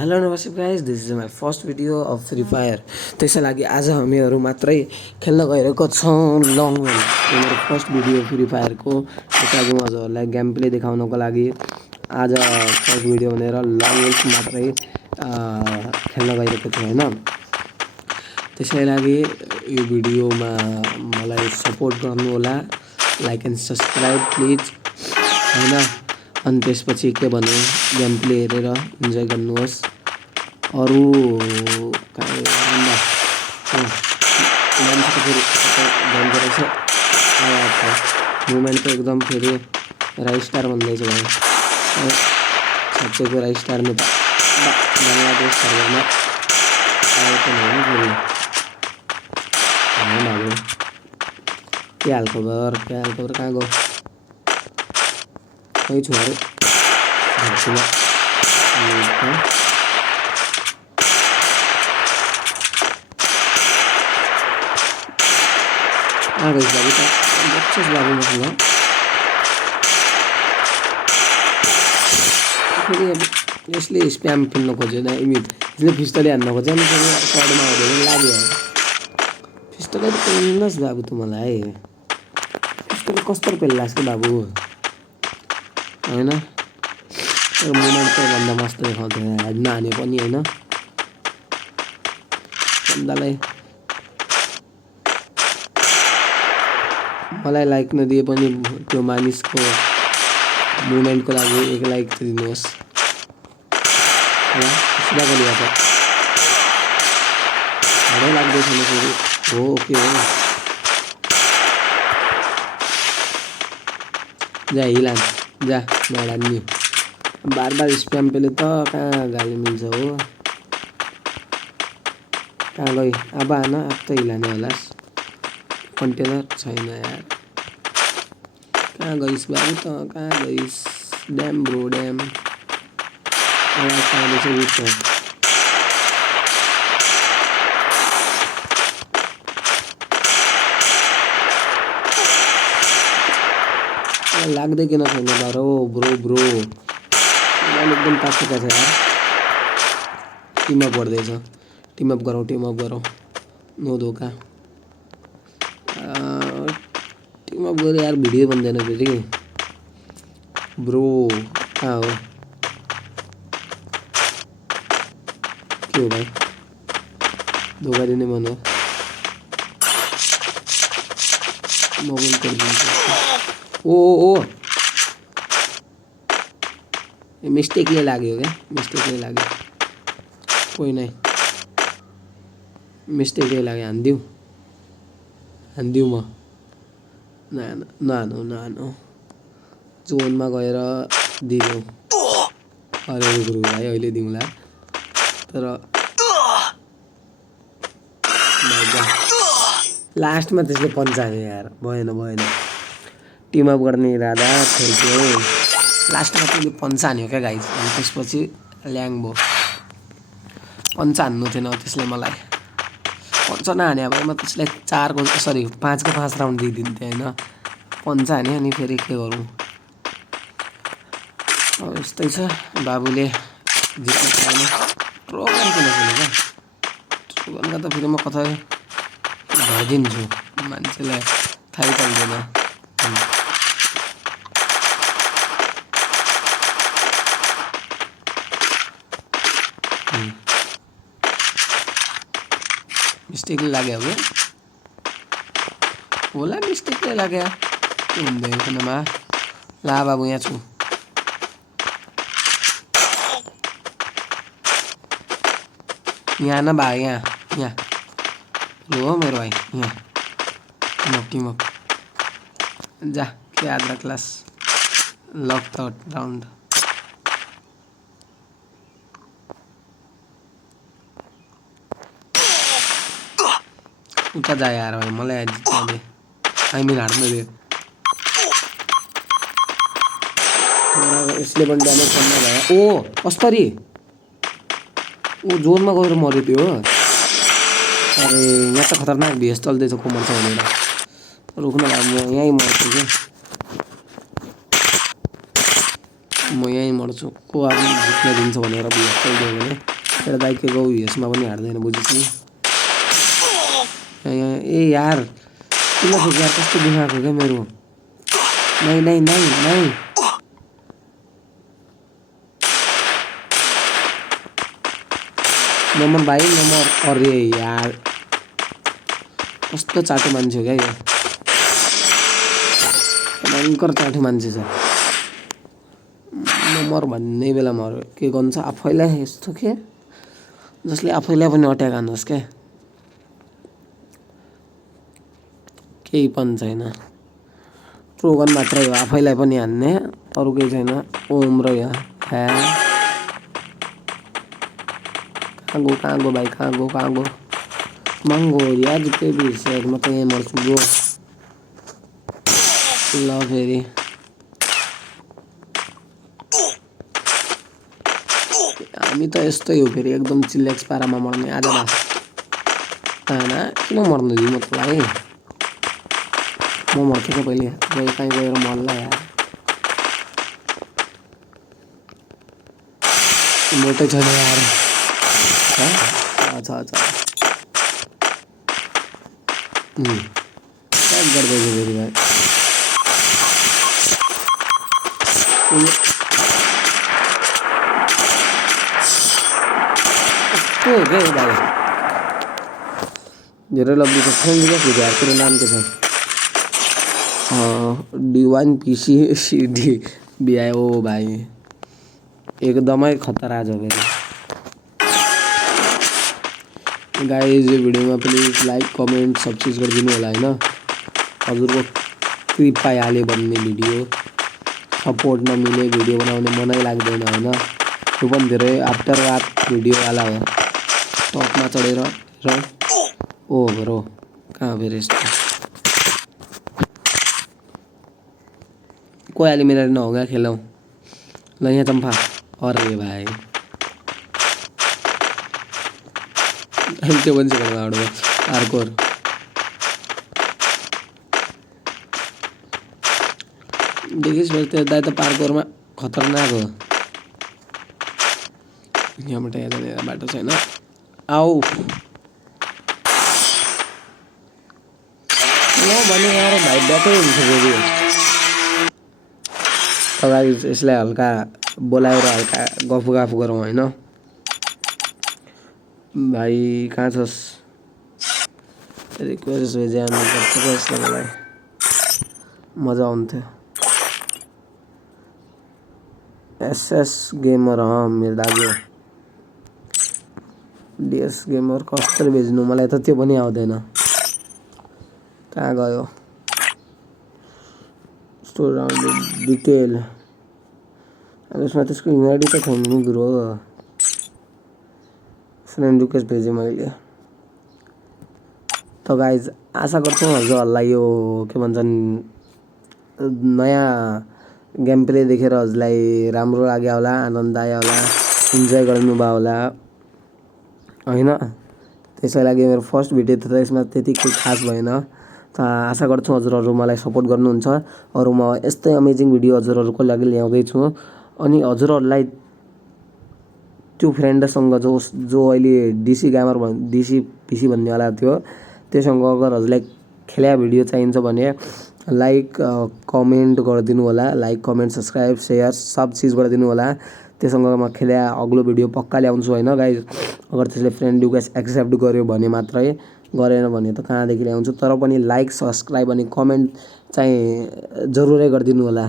Hello नमस्ते guys, this is my first video of free fire. त्यसै लागि आज हामीहरू मात्रै खेल्न गइरहेको छौँ लङ वेल। यो मेरो फर्स्ट भिडियो फ्री फायरको। त्यसै लागि म हजुरहरूलाई गेम प्ले देखाउनको लागि आज फर्स्ट भिडियो भनेर लङ वेल्स मात्रै खेल्न गइरहेको छु होइन। त्यसै लागि यो भिडियोमा मलाई सपोर्ट गर्नु होला, लाइक एन्ड सब्सक्राइब प्लिज होइन। अनि त्यसपछि के भन्नु, गेम प्ले हेरेर इन्जोय गर्नुहोस्। अरू मान्छेको फेरि भन्दो रहेछ आवाज छ, मुभमेन्ट त एकदम फेरि राइस स्टार भन्दैछ भाइ। साँच्चैको राइस स्टार में बङ्गलादेश सर्भरमा आएको होइन फेरि भागो। के हाल खबर कहाँ गयो? खै छु अरे घरतिर गइस बाबु त बच्चस बाबु मसँग फेरि अब यसले स्प्याम खेल्न खोज्यो यसले पिस्टलै हान्न खोज्यो अनि फेरि साइडमा आउँदैन लाग्यो। पिस्टलै त पेल्नुहोस् बाबु, त मलाई पिस्टल कस्तो पेल्लास् कि बाबु होइन। मुभमेन्ट चाहिँ भन्दा मस्त देखाउँथ्यो, हेड नहाने पनि होइन। बन्दालाई मलाई लाइक नदिए पनि त्यो मानिसको मुभमेन्टको लागि एक लाइक त दिनुहोस् होला। सिधा गरिरहेको छ, हाडै लाग्दैछ नि फेरि। हो के हो जा हिलान जा नडान्नी। बार बार स्प्याम पेले त कहाँ गाली मिल्छ हो। कहाँ गई अब आन, अब त हिलाने होलास्। कन्टेनर छैन यार, कहाँ गइस् बाबु त कहाँ गइस्? ड्याम ब्रो ड्याम लाग्दै किन छैन बारो ब्रो एकदम तासेका छ यार। टिमअप गर्दैछ, टिमअप गरौँ नो धोका। टिमअप गऱ्यो यार, भिडियो बन्दैन फेरि ब्रो। कहाँ हो के हो भाइ? धोका दिने मन हो। मोबाइल गरिदिन्छ ओ मिस्टेकले लाग्यो क्या, मिस्टेकले लाग्यो। कोही नै मिस्टेकले लाग्यो, हानिदिउँ म। नहानु जोनमा गएर दिउँ। अरे गुरु भाइ अहिले दिउँला, तर लास्टमा त्यसले पन्चायो यार। भएन टिमअप गर्ने इरादा खेल्थ्यो, लास्टमा त्यसले पन्चा हान्यो क्या गाइज। अनि त्यसपछि ल्याङ भयो। पन्चा हान्नु थिएन त्यसले मलाई, पन्चा नहाने भए म त्यसलाई 5को 5 राउन्ड दिइदिन्थेँ होइन। पन्चा हान्यो अनि फेरि के गरौँ। अब यस्तै छ, बाबुले जित्नु छैन। प्रोग्राम किन छैन क्या? प्रोग्रामका त फेरि म कतै भरिदिन्छु, मान्छेलाई थाहै चल्दैन। मिस्टेकले लाग्यो अब होला, मिस्टेकले लाग्यो के हुँदैन किनमा। ला बाबु यहाँ छु, यहाँ न बा यहाँ लो मेरो भाइ यहाँ। टिमअप जा के याद राख्लास्। लक त राउन्ड उता जा यार भाइ, मलाई जित्न दे। हार्नु दे। यसले पनि ड्यामेज कम भयो। ओ कसरी जोनमा गएर मऱ्यो त्यो। अरे यहाँ त खतरनाक भेस चल्दैछ, को मर्छ भनेर रुख्न लाग्यो। म यहीँ मर्छु क्या, म यहीँ मर्छु को आफ्नो जित्न दिन्छ भनेर भिएस खेलिदियो भने तेरो दाइ के गौ भिएसमा पनि हार्दैन बुझिस् नि ए यार किन फेरि यार कस्तो दिमाग हो क्या मेरो नहीं नहीं नहीं नहीं नम्बर भाइ नम्बर अरे यार कस्तो चाटो मान्छे हो क्या यो भयङ्कर चाटो मान्छे छ नम्बर भन्ने बेला मर्यो के गर्नु छ आफैलाई यस्तो के जसले आफैलाई पनि अट्याक हान्नुहोस् क्या केही पनि छैन ट्रोगन मात्रै हो आफैलाई पनि हान्ने अरू केही छैन ओम र यहाँ कहाँ गो भाइ कहाँ गो महँगो याद के बिर्सेर म त यहीँ मर्छु गो ल फेरि हामी त यस्तै हो फेरि एकदम चिलेक्स पारामा मर्ने आज बा किन मर्नु दिउँ म तँलाई म मर्थेँ क्या पहिले कहीँ गएर मर्ला यार मोटै छैन यार छ क्या गर्दैछ फेरि भाइ कस्तो हो क्या भाइ धेरै लब्बी छ फ्रेन्ड क्या फेरि यार तेरो नाम के छ D1 PC CD BI ओ भाइ एकदमै खतरा छ फेरि गाइज यो भिडियोमा प्लिज लाइक कमेन्ट सब चिज गरिदिनु होला होइन हजुरको क्लिप पाइहाल्यो भन्ने भिडियो सपोर्ट नमिले भिडियो बनाउने मनै लाग्दैन होइन त्यो पनि धेरै आफ्टर वाच भिडियोवाला हो टपमा चढेर र ओ ब्रो कहाँ फेरि यस्तो कोही एलिमिनेट नहोगा खेलौँ ल यहाँ चम्फा अरे भाइ त्यो पनि सिकाउनु आउनु पार्कोर देखिस् त्यो दाइ त पार्कोरमा खतरनाक हो यहाँबाट यता बाटो छैन आऊ ल भने यार भाइ ब्याटै हुन्छ फेरि अगाडि यसलाई हल्का बोलाएर हल्का गफ गरौँ होइन भाइ कहाँ छस् रिक्वेस्ट जानुपर्छ यसलाई मलाई मजा आउँथ्यो एसएस गेमर मेरो दाजु डिएस गेमर कसरी भेज्नु मलाई त त्यो पनि आउँदैन कहाँ गयो स्टोर डिटेल अब यसमा त्यसको इमेडी त छैन नि ब्रो फ्रेन्ड रिक्वेस्ट भेजेँ मैले त गाइज आशा गर्छु हजुरहरूलाई यो के भन्छन् नयाँ गेम प्ले देखेर हजुरलाई राम्रो लाग्यो होला आनन्द आयो होला इन्जोय गर्नुभयो होला होइन त्यसै लागि मेरो फर्स्ट भिडियो त यसमा त्यति केही खास भएन त आशा गर्छु हजुरहरू मलाई सपोर्ट गर्नुहुन्छ अरू म यस्तै अमेजिङ भिडियो हजुरहरूको लागि ल्याउँदैछु अनि हजुरहरूलाई त्यो फ्रेन्डसँग जो अहिले डिसी गेमर डिसी पिसी भन्नेवाला थियो त्योसँग अगर हजुरलाई खेल्या भिडियो चाहिन्छ भने लाइक कमेन्ट गरिदिनु होला लाइक कमेन्ट सब्सक्राइब सेयर सब चिज गरिदिनु होला त्योसँग म खेल्या अग्लो भिडियो पक्का ल्याउँछु होइन गाइज अगर त्यसले फ्रेन्ड रिक्वेस्ट एक्सेप्ट गर्यो भने मात्रै गरेन भने त कहाँदेखि ल्याउँछु तर पनि लाइक सब्सक्राइब अनि कमेन्ट चाहिँ जरुरै गरिदिनु होला।